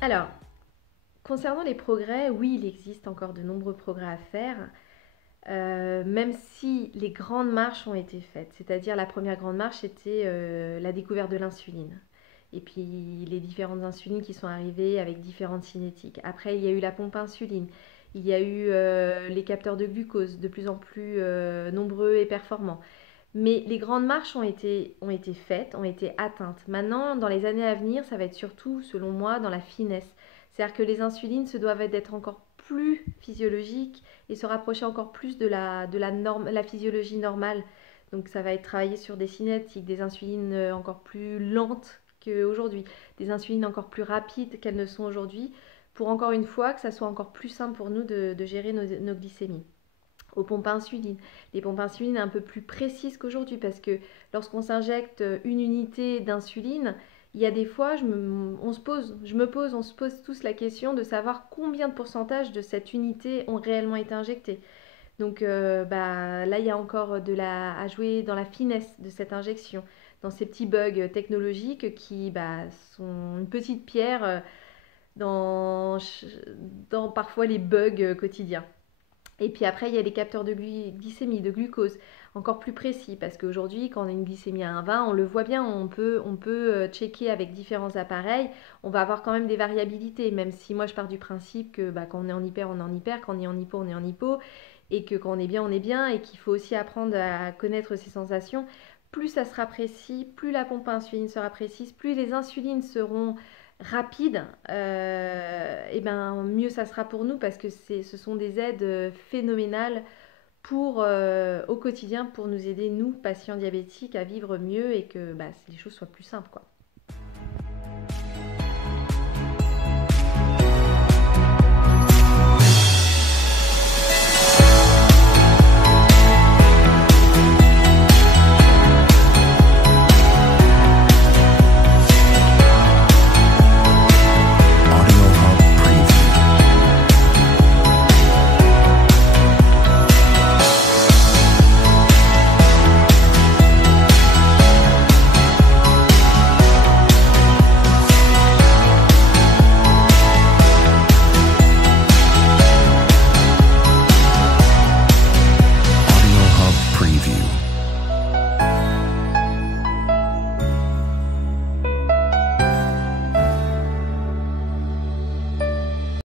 Alors, concernant les progrès, oui, il existe encore de nombreux progrès à faire, même si les grandes marches ont été faites. C'est-à-dire la première grande marche, c'était la découverte de l'insuline. Et puis les différentes insulines qui sont arrivées avec différentes cinétiques. Après, il y a eu la pompe à insuline. Il y a eu les capteurs de glucose de plus en plus nombreux et performants. Mais les grandes marches ont été faites, ont été atteintes. Maintenant, dans les années à venir, ça va être surtout, selon moi, dans la finesse. C'est-à-dire que les insulines se doivent d'être encore plus physiologiques et se rapprocher encore plus de la norme, la physiologie normale. Donc ça va être travaillé sur des cinétiques, des insulines encore plus lentes qu'aujourd'hui, des insulines encore plus rapides qu'elles ne sont aujourd'hui, pour encore une fois que ça soit encore plus simple pour nous de gérer nos glycémies aux pompes à insuline. Les pompes à insuline un peu plus précises qu'aujourd'hui parce que lorsqu'on s'injecte une unité d'insuline, il y a des fois, on se pose tous la question de savoir combien de pourcentage de cette unité ont réellement été injectés. Donc là, il y a encore à jouer dans la finesse de cette injection, dans ces petits bugs technologiques qui sont une petite pierre dans, dans parfois les bugs quotidiens. Et puis après, il y a les capteurs de glycémie, de glucose, encore plus précis, parce qu'aujourd'hui, quand on a une glycémie à 1,20, on le voit bien, on peut checker avec différents appareils, on va avoir quand même des variabilités, même si moi je pars du principe que quand on est en hyper, on est en hyper, quand on est en hypo, on est en hypo, et que quand on est bien, et qu'il faut aussi apprendre à connaître ses sensations. Plus ça sera précis, plus la pompe à insuline sera précise, plus les insulines seront rapide, et ben mieux ça sera pour nous parce que ce sont des aides phénoménales au quotidien pour nous aider, nous, patients diabétiques, à vivre mieux et que les choses soient plus simples, quoi.